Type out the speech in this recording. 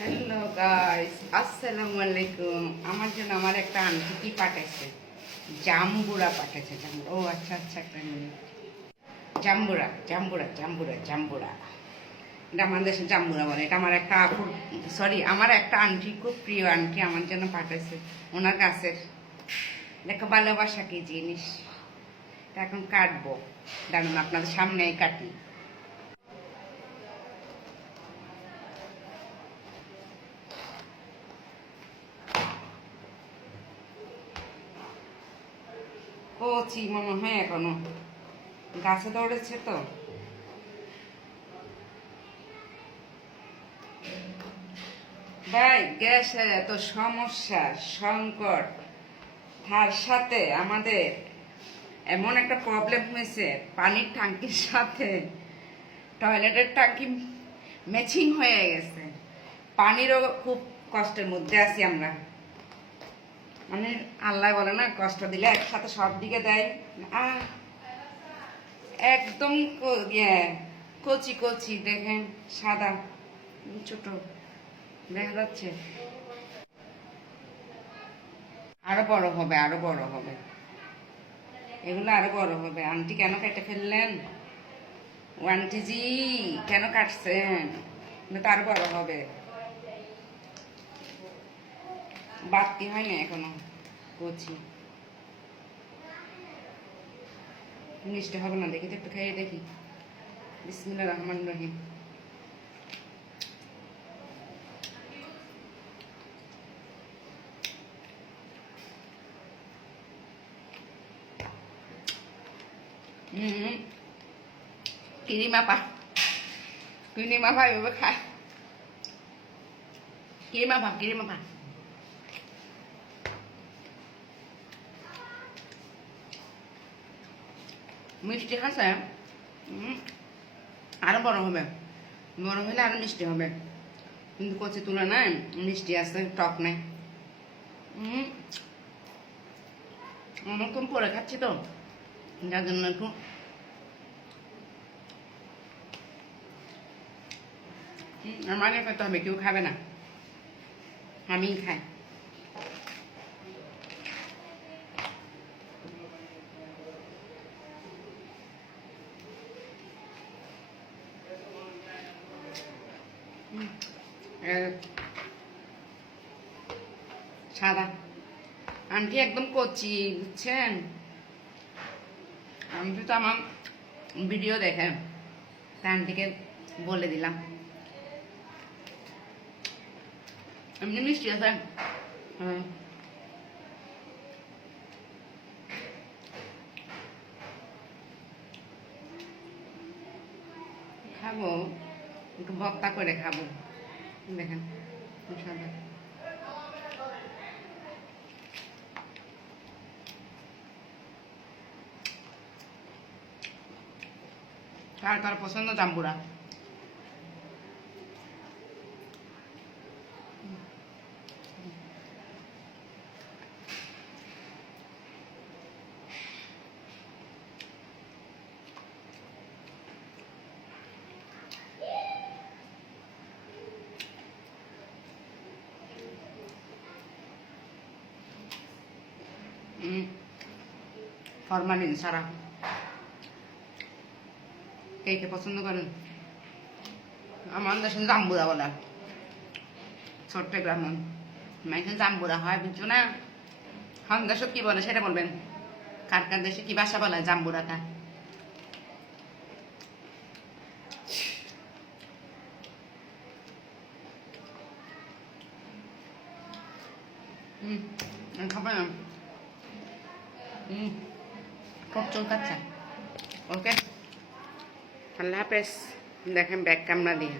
Hello guys, আসসালামু আলাইকুম। আমার জন্য আমার একটা আন্টি কি পাঠাইছে, জাম্বুরা পাঠাইছে। জাম্বুরা, ও আচ্ছা আচ্ছা, একটা মিনিট। জাম্বুরা জাম্বুরা জাম্বুরা জাম্বুরা, এটা আমাদের দেশে জাম্বুরা বলে। এটা আমার একটা আপুর, সরি, আমার একটা আন্টি, খুব প্রিয় আন্টি আমার জন্য পাঠাইছে। ওনার গাছের দেখো ভালোবাসা কি জিনিস। এটা এখন কাটবো, দাঁড়ান আপনাদের সামনেই কাটি। কচি মনে হয়, এখনো গাছে ধরেছে তো। ভাই, গ্যাসের এত সমস্যা, সংকট, তার সাথে আমাদের এমন একটা প্রবলেম হয়েছে, পানির ট্যাঙ্কির সাথে টয়লেটের ট্যাঙ্কি ম্যাচিং হয়ে গেছে। পানিরও খুব কষ্টের মধ্যে আছি আমরা। মানে আল্লাহ বলে না, কষ্ট দিলে একসাথে সব দিকে দেয়। আহ, একদম কচি কচি, দেখেন সাদা, ছোট দেখা যাচ্ছে। আরো বড় হবে, আরো বড় হবে, এগুলো আরো বড় হবে। আন্টি কেন কেটে ফেললেন? ও আন্টিজি, কেন কাটছেন? এটা তো আরো বড় হবে। বাড়তি হয় না এখনো, কচি। মিষ্টি হবে না, দেখি তো, একটু খেয়ে দেখি। বিসমিল্লাহির রহমানির রহিম। কিরিমা পা, কিরিমা পা এভাবে খায়। কিরিমা পা, কিরিমা পা। মিষ্টি খাচ্ছে, আরো বড় হবে। বড় হলে আরো মিষ্টি হবে, কিন্তু কচি তুলনায় মিষ্টি আছে, টক নেই। অনেকক্ষণ পরে খাচ্ছি তো, যার জন্য একটু আমাকে খেতে হবে, কেউ খাবে না, আমিই খাই। সাদা আন্টি একদম কচি, বুঝছেন? আন্টি তো আমার ভিডিও দেখে, তা আন্টিকে বলে দিলাম। এমনি মিষ্টি আছে। খাবো, একটু ভক্তা করে খাবো। দেখেন সাদা। কার কার পছন্দ জাম্বুরা? ফরমালিন সারা। কে কে পছন্দ করেন? আমার দেশে জাম্বুরা বলে, ছোট্ট গ্রাম এখানে জাম্বুরা হয়, বুঝছো না? হাম দেশে কি বলে সেটা বলবেন। কার কার দেশে কি ভাষা বলে জাম্বুরাটা? খাবে না, খুব চলকাচ্ছে। ওকে, আল্লাহ হাফেজ। দেখেন ব্যাগ কামড়া দিয়ে।